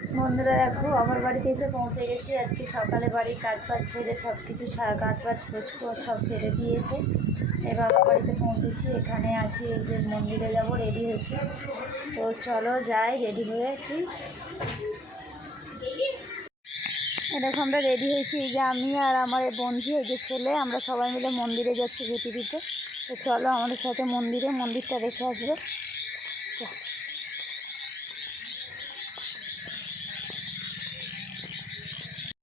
বন্ধুরা দেখো, আমার বাড়িতে এসে পৌঁছে গেছি। আজকে সকালে বাড়ির কাজ বাজ ছেড়ে সব কিছু কাজ বাজ খোঁজ সব ছেড়ে দিয়েছে। এবার বাড়িতে পৌঁছেছি। এখানে আছি যে মন্দিরে যাব রেডি হয়েছি। তো চলো যাই রেডি হয়েছি এরকম আমরা রেডি হয়েছি। এই যে আমি আর আমার বন্ধু, এই যে ছেলে, আমরা সবাই মিলে মন্দিরে যাচ্ছি ছুটি দিতে। তো চলো আমাদের সাথে মন্দিরে, মন্দিরটা রেখে আসবে।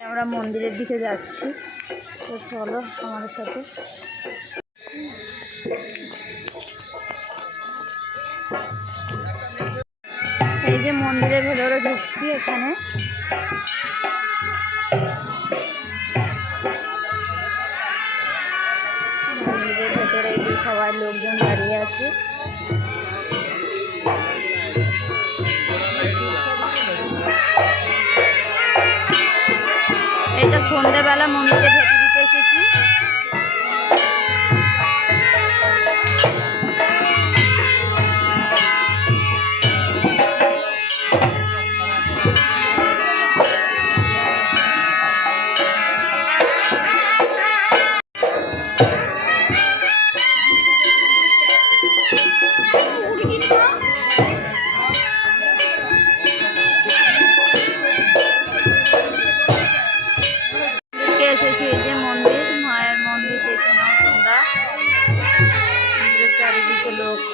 আমরা মন্দিরের দিকে যাচ্ছি। তো চলো আমাদের সাথে। এই যে মন্দিরের ভেতরে ঢুকছি এখানে। মন্দিরের ভেতরে সবাই লোকজন দাঁড়িয়ে আছে। সন্ধ্যেবেলা মন্দিরে ভেতরে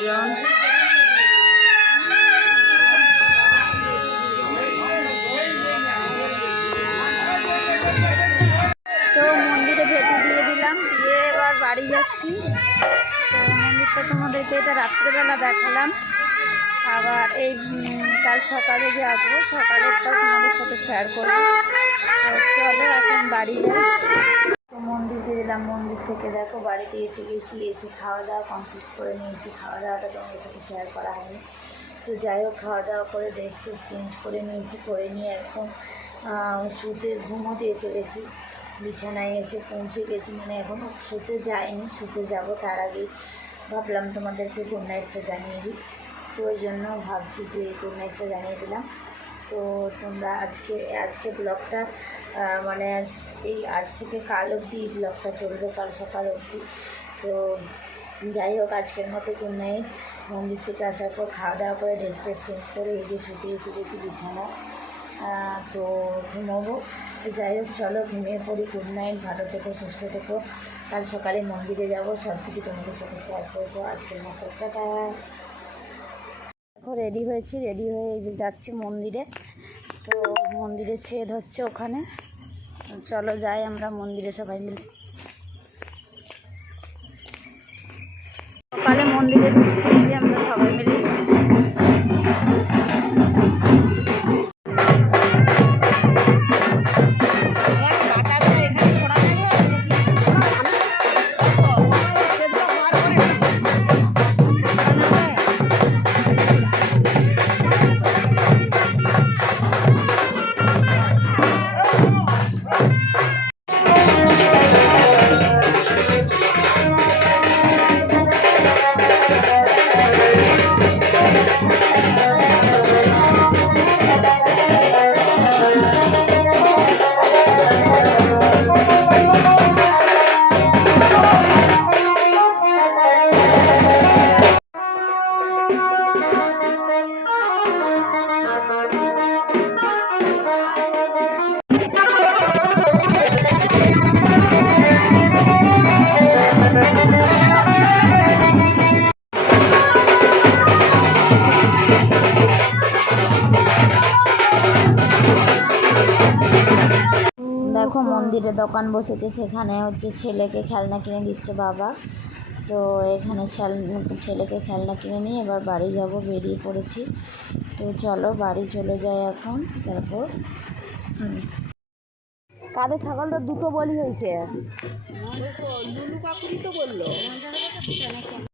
চারিদিকে তো মন্দিরে ভেতর দিয়ে দিলাম, দিয়ে এবার বাড়ি যাচ্ছি। তো মন্দিরটা তোমাদেরকে এটা রাত্রেবেলা দেখালাম। আবার এই কাল সকালে যে আসব সকালেরটাও তোমাদের সাথে শেয়ার করব। চলো এখন বাড়ি যাই। মন্দিরকে মন্দির থেকে। দেখো, বাড়িতে এসে গেছি, এসে খাওয়া দাওয়া কমপ্লিট করে নিয়েছি। খাওয়া দাওয়াটা তোমাদের সাথে শেয়ার করা হয়নি। তো যাই হোক খাওয়া দাওয়া করে ড্রেস ফ্রেস চেঞ্জ করে নিয়েছি, করে নিয়ে এখন শুতে ঘুমোতে এসে গেছি। বিছানায় এসে পৌঁছে গেছি মানে এখনও শুতে যাইনি, শুতে যাব তার আগেই। ভাবলাম তোমাদেরকে গুড নাইটটা জানিয়ে দিই। তো ওই জন্য ভাবছি যে গুড নাইটটা জানিয়ে দিলাম। তো তোমরা আজকে আজকে ব্লগটা মানে এই, আজ থেকে কাল অবধি এই ব্লগটা চলবে, কাল সকাল অবধি। তো যাই হোক, আজকের মতো গুড নাইট মন্দির থেকে আসার পর খাওয়া দাওয়া করে ড্রেস ফ্রেস চেঞ্জ করে এই যে শুতে এসে গেছি বিছানা তো ঘুমোবো। তো যাই হোক, চলো, ঘুমিয়ে পড়ি। গুড নাইট ভালো থেকো, সুস্থ থেকো। কাল সকালে মন্দিরে যাব সব কিছু তোমাদের সাথে শেয়ার করব। আজকের মতো, টাটা। এখন রেডি হয়েছি রেডি হয়ে যাচ্ছি মন্দিরে। তো মন্দিরে ছেদ হচ্ছে ওখানে। চলো যাই আমরা মন্দিরে সবাই মিলে। সকালে মন্দিরে আমরা সবাই মিলে। দেখো মন্দিরে দোকান বসেছে, সেখানে হচ্ছে ছেলেকে খেলনা কিনে দিচ্ছে বাবা তো এখানে ছেল- ছেলেকে খেলনা কিনে নিয়ে এবার বাড়ি যাব, বেরিয়ে পড়েছি তো চলো বাড়ি চলে যাই এখন, তারপর। কাদের ছাগলটা দুটো বলি হয়েছে?